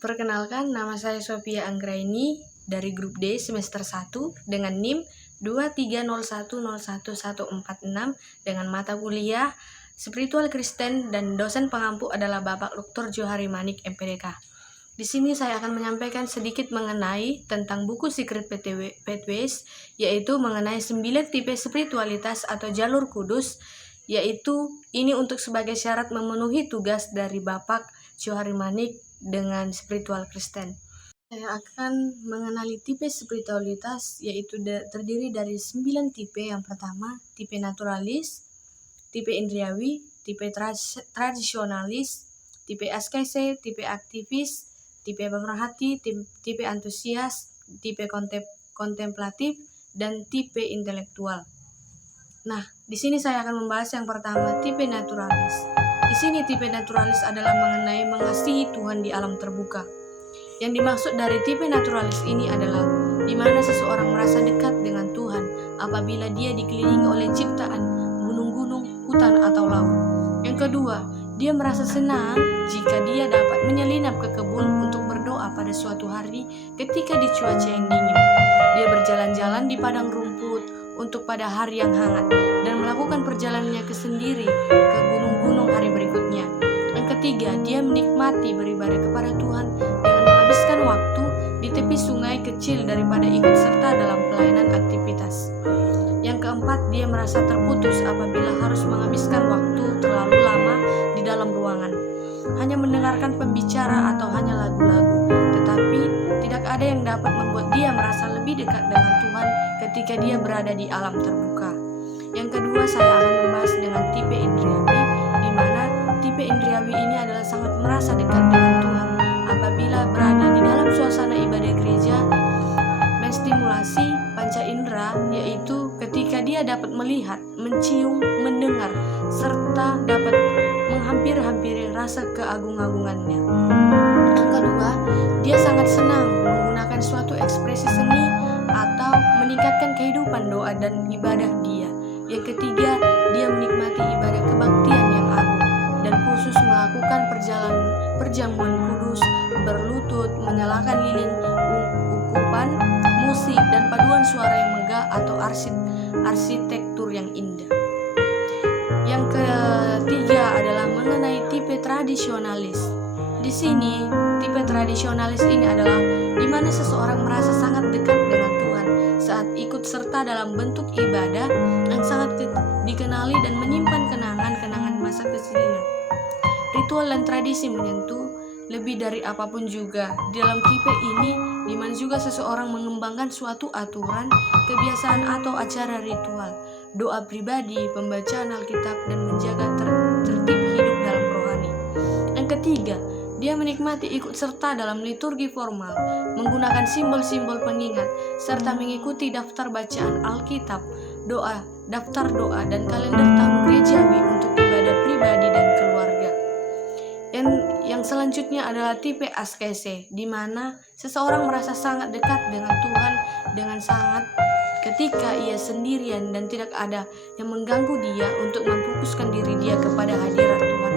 Perkenalkan, nama saya Sophia Anggraini dari grup D semester 1 dengan NIM 230101146 dengan mata kuliah Spiritual Kristen dan dosen pengampu adalah Bapak Dr. Johari Manik MPDK. Di sini saya akan menyampaikan sedikit mengenai tentang buku Secret Pathways, yaitu mengenai 9 tipe spiritualitas atau jalur kudus, yaitu ini untuk sebagai syarat memenuhi tugas dari Bapak Johari Manik dengan spiritual Kristen. Saya akan mengenali tipe spiritualitas, yaitu terdiri dari 9 tipe. Yang pertama, tipe naturalis, tipe indriawi, tipe tradisionalis, tipe askese, tipe aktivis, tipe pemerhati, tipe antusias, tipe kontemplatif, dan tipe intelektual. Nah, di sini saya akan membahas yang pertama, tipe naturalis. Di sini tipe naturalis adalah mengenai mengasihi Tuhan di alam terbuka. Yang dimaksud dari tipe naturalis ini adalah di mana seseorang merasa dekat dengan Tuhan apabila dia dikelilingi oleh ciptaan, gunung-gunung, hutan atau laut. Yang kedua, dia merasa senang jika dia dapat menyelinap ke kebun untuk berdoa pada suatu hari ketika di cuaca yang dingin. Dia berjalan-jalan di padang rumput untuk pada hari yang hangat dan melakukan perjalanannya sendiri ke gunung-gunung hari berikutnya. Yang ketiga, dia menikmati beribadah kepada Tuhan dengan menghabiskan waktu di tepi sungai kecil daripada ikut serta dalam pelayanan aktivitas. Yang keempat, dia merasa terputus apabila harus menghabiskan waktu terlalu lama di dalam ruangan, hanya mendengarkan pembicara atau hanya lagu-lagu, tetapi tidak ada yang dapat membuat dia merasa lebih dekat dengan Tuhan ketika dia berada di alam terbuka. Yang kedua, saya akan membahas dengan tipe indriawi, di mana tipe indriawi ini adalah sangat merasa dekat dengan Tuhan apabila berada di dalam suasana ibadah gereja, menstimulasi panca indera, yaitu ketika dia dapat melihat, mencium, mendengar, serta dapat menghampiri rasa keagung-agungannya. Yang kedua, dia sangat senang menggunakan suatu ekspresi seni atau meningkatkan kehidupan doa dan ibadah dia. Yang ketiga, dia menikmati ibadah kebaktian yang agung dan khusus melakukan perjamuan kudus, berlutut, menyalakan lilin, ukupan, musik, dan paduan suara yang megah atau arsitektur yang indah. Yang ketiga adalah mengenai tipe tradisionalis. Di sini, tipe tradisionalis ini adalah di mana seseorang merasa sangat dekat dengan Tuhan saat ikut serta dalam bentuk ibadah yang sangat dikenali dan menyimpan kenangan-kenangan masa kecilnya. Ritual dan tradisi menyentuh lebih dari apapun juga. Di dalam tipe ini, di mana juga seseorang mengembangkan suatu aturan, kebiasaan atau acara ritual, doa pribadi, pembacaan Alkitab, dan menjaga tertib hidup dalam rohani. Yang ketiga, dia menikmati ikut serta dalam liturgi formal, menggunakan simbol-simbol pengingat, serta mengikuti daftar bacaan Alkitab, doa, daftar doa, dan kalender tamu gerejawi untuk ibadah pribadi dan keluarga. Yang selanjutnya adalah tipe askese, di mana seseorang merasa sangat dekat dengan Tuhan dengan sangat ketika ia sendirian dan tidak ada yang mengganggu dia untuk memfokuskan diri dia kepada hadirat Tuhan.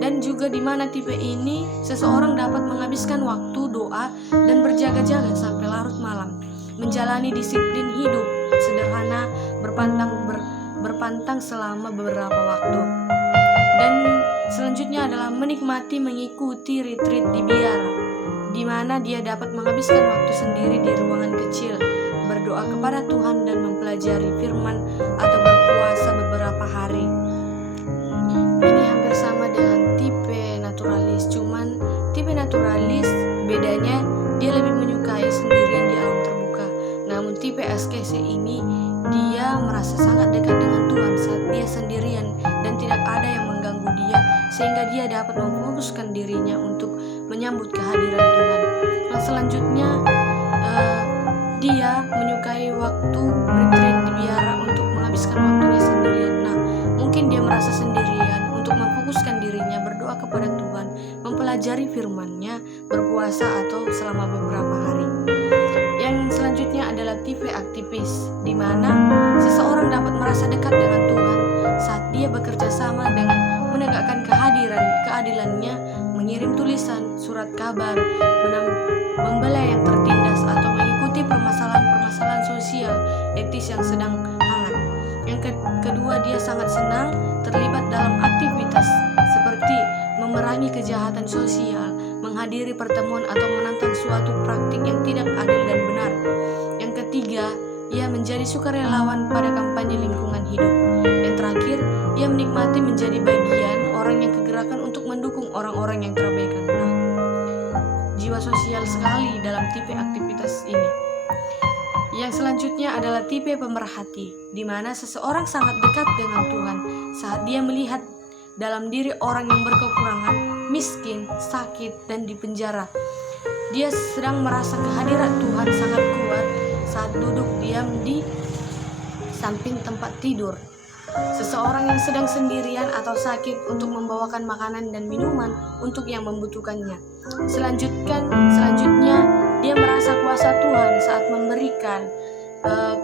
Dan juga di mana tipe ini seseorang dapat menghabiskan waktu doa dan berjaga-jaga sampai larut malam, menjalani disiplin hidup sederhana, berpantang selama beberapa waktu. Dan selanjutnya adalah menikmati mengikuti retreat di biara, di mana dia dapat menghabiskan waktu sendiri di ruangan kecil, berdoa kepada Tuhan dan mempelajari firman atau berpuasa beberapa hari. Ini hampir sama dengan tipe naturalis, cuman tipe naturalis bedanya dia lebih menyukai sendirian di alam terbuka. Namun tipe askese ini dia merasa sangat dekat dengan Tuhan saat dia sendirian dan tidak ada yang mengganggu dia, sehingga dia dapat memfokuskan dirinya untuk menyambut kehadiran Tuhan. Nah, selanjutnya dia menyukai waktu retreat di biara untuk menghabiskan waktunya sendirian. Nah, mungkin dia merasa sendirian untuk memfokuskan dirinya berdoa kepada Tuhan, mempelajari firman-Nya, berpuasa atau selama beberapa hari. Yang selanjutnya adalah tipe aktivis, di mana seseorang dapat merasa dekat dengan Tuhan saat dia bekerja sama dengan menegakkan keadilannya, mengirim tulisan, surat kabar, membela yang tertindas, atau mengikuti permasalahan-permasalahan sosial etis yang sedang hangat. Yang kedua, dia sangat senang terlibat dalam aktivitas seperti memerangi kejahatan sosial, menghadiri pertemuan atau menantang suatu praktik yang tidak adil dan benar. Yang ketiga, ia menjadi sukarelawan pada kampanye lingkungan hidup. Yang terakhir, ia menikmati menjadi bagian orang yang kegerakan untuk mendukung orang-orang yang terabaikan. Nah, jiwa sosial sekali dalam tipe aktivitas ini. Yang selanjutnya adalah tipe pemerhati, di mana seseorang sangat dekat dengan Tuhan saat dia melihat dalam diri orang yang berkekurangan, miskin, sakit, dan dipenjara. Dia sedang merasa kehadiran Tuhan sangat kuat saat duduk diam di samping tempat tidur seseorang yang sedang sendirian atau sakit untuk membawakan makanan dan minuman untuk yang membutuhkannya. Selanjutnya dia merasa kuasa Tuhan saat memberikan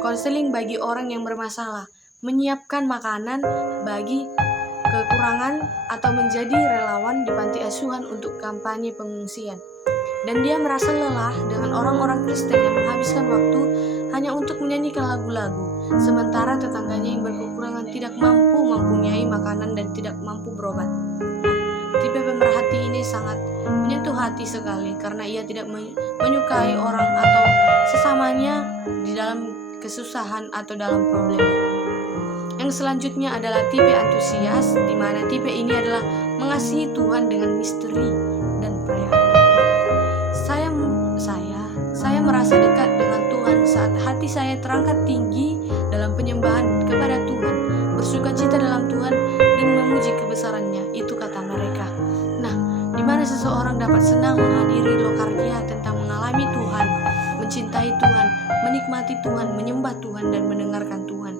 konseling bagi orang yang bermasalah, menyiapkan makanan bagi kekurangan, atau menjadi relawan di panti asuhan untuk kampanye pengungsian. Dan dia merasa lelah dengan orang-orang Kristen yang menghabiskan waktu hanya untuk menyanyikan lagu-lagu, sementara tetangganya yang berkekurangan tidak mampu mempunyai makanan dan tidak mampu berobat. Tipe pemerhati ini sangat menyentuh hati sekali karena ia tidak menyukai orang atau sesamanya di dalam kesusahan atau dalam problem. Yang selanjutnya adalah tipe antusias, di mana tipe ini adalah mengasihi Tuhan dengan misteri dan perayaan. Saya merasa dekat dengan Tuhan saat hati saya terangkat tinggi dalam penyembahan kepada Tuhan, bersukacita dalam Tuhan dan memuji kebesarannya. Itu kata mereka. Nah, di mana seseorang dapat senang menghadiri lokardia tentang mengalami Tuhan, mencintai Tuhan, menikmati Tuhan, menyembah Tuhan, dan mendengarkan Tuhan.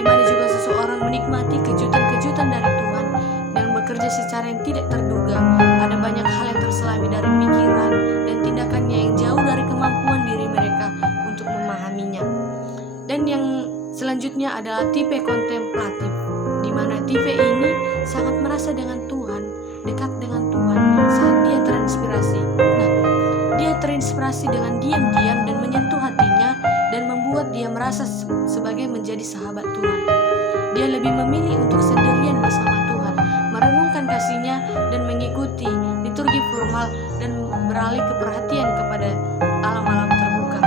Di mana juga seseorang menikmati kejutan-kejutan dari Tuhan dan bekerja secara yang tidak terduga. Ada banyak hal yang terselami dari pikiran dan tindakannya yang jauh dari kemampuan diri mereka untuk memahaminya. Dan yang selanjutnya adalah tipe kontemplatif, di mana tipe ini sangat merasa dengan Tuhan, dekat dengan Tuhan saat dia terinspirasi. Nah, dia terinspirasi dengan diam-diam dan menyentuh hatinya dan membuat dia merasa sebagai menjadi sahabat Tuhan. Dia lebih memilih untuk sendirian bersama Tuhan, merenungkan kasih-Nya dan mengikuti liturgi formal dan beralih ke perhatian kepada alam-alam terbuka.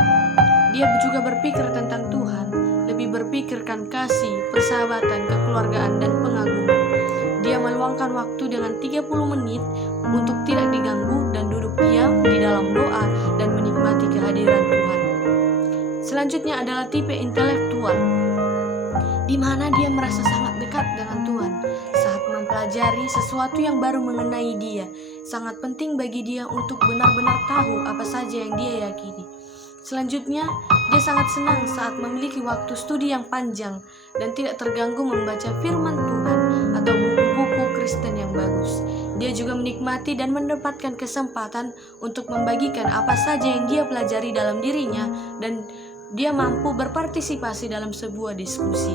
Dia juga berpikir tentang Tuhan, lebih berpikirkan kasih, persahabatan, kekeluargaan, dan pengagungan. Dia meluangkan waktu dengan 30 menit untuk tidak diganggu dan duduk diam di dalam doa dan menikmati kehadiran Tuhan. Selanjutnya adalah tipe intelektual, di mana dia merasa sangat dekat dengan Tuhan saat mempelajari sesuatu yang baru mengenai dia. Sangat penting bagi dia untuk benar-benar tahu apa saja yang dia yakini. Selanjutnya, dia sangat senang saat memiliki waktu studi yang panjang dan tidak terganggu membaca firman Tuhan atau buku-buku Kristen yang bagus. Dia juga menikmati dan mendapatkan kesempatan untuk membagikan apa saja yang dia pelajari dalam dirinya, dan dia mampu berpartisipasi dalam sebuah diskusi.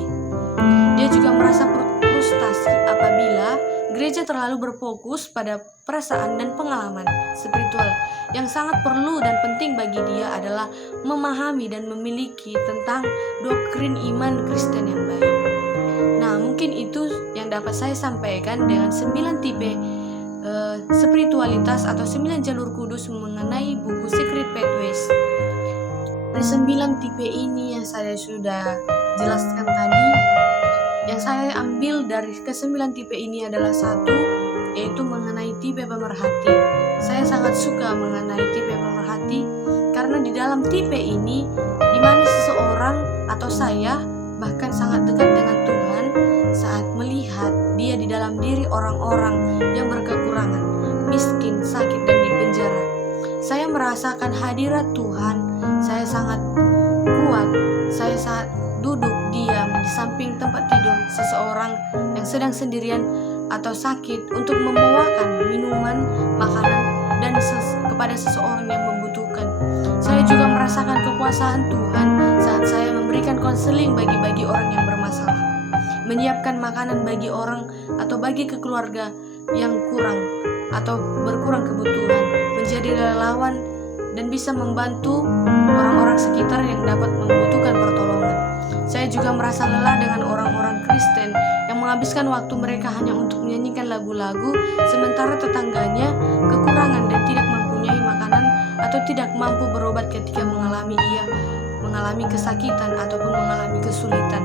Dia juga merasa frustasi apabila gereja terlalu berfokus pada perasaan dan pengalaman spiritual. Yang sangat perlu dan penting bagi dia adalah memahami dan memiliki tentang doktrin iman Kristen yang baik. Nah, mungkin itu yang dapat saya sampaikan dengan 9 tipe spiritualitas atau 9 jalur kudus mengenai buku Secret Pathways. Dari 9 tipe ini yang saya sudah jelaskan tadi, yang saya ambil dari ke-9 tipe ini adalah 1, yaitu mengenai tipe pemerhati. Saya sangat suka mengenai tipe pemerhati karena di dalam tipe ini, di mana seseorang atau saya bahkan sangat dekat dengan Tuhan saat melihat dia di dalam diri orang-orang yang berkekurangan, miskin, sakit, dan dipenjara. Saya merasakan hadirat Tuhan. Saya sangat kuat. Saya saat duduk diam di samping tempat tidur seseorang yang sedang sendirian atau sakit untuk membawakan minuman, makanan, dan kepada seseorang yang membutuhkan. Saya juga merasakan kekuasaan Tuhan saat saya memberikan konseling bagi orang yang bermasalah, menyiapkan makanan bagi orang atau bagi keluarga yang kurang, atau berkurang kebutuhan, menjadi relawan dan bisa membantu orang-orang sekitar yang dapat membutuhkan pertolongan. Saya juga merasa lelah dengan orang-orang Kristen yang menghabiskan waktu mereka hanya untuk menyanyikan lagu-lagu, sementara tetangganya kekurangan dan tidak mempunyai makanan atau tidak mampu berobat ketika mengalami kesakitan ataupun mengalami kesulitan.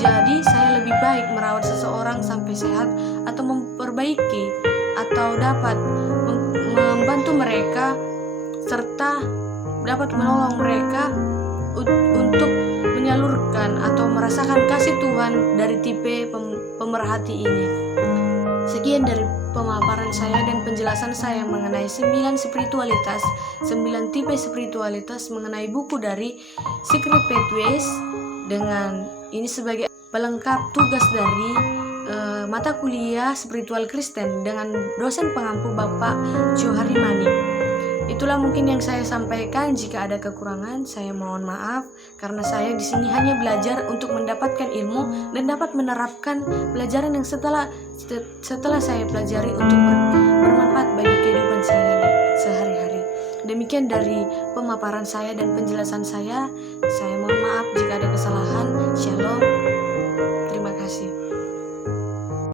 Jadi saya lebih baik merawat seseorang sampai sehat atau memperbaiki atau dapat membantu mereka serta dapat menolong mereka untuk menyalurkan atau merasakan kasih Tuhan dari tipe pemerhati ini. Sekian dari pemaparan saya dan penjelasan saya mengenai 9 tipe spiritualitas mengenai buku dari Secret Pathways, dengan ini sebagai pelengkap tugas dari mata kuliah spiritual Kristen dengan dosen pengampu Bapak Johari Manik. Itulah mungkin yang saya sampaikan. Jika ada kekurangan, saya mohon maaf karena saya di sini hanya belajar untuk mendapatkan ilmu dan dapat menerapkan pelajaran yang setelah saya pelajari untuk bermanfaat bagi kehidupan saya sehari-hari. Demikian dari pemaparan saya dan penjelasan saya. Saya mohon maaf jika ada kesalahan. Shalom. Terima kasih.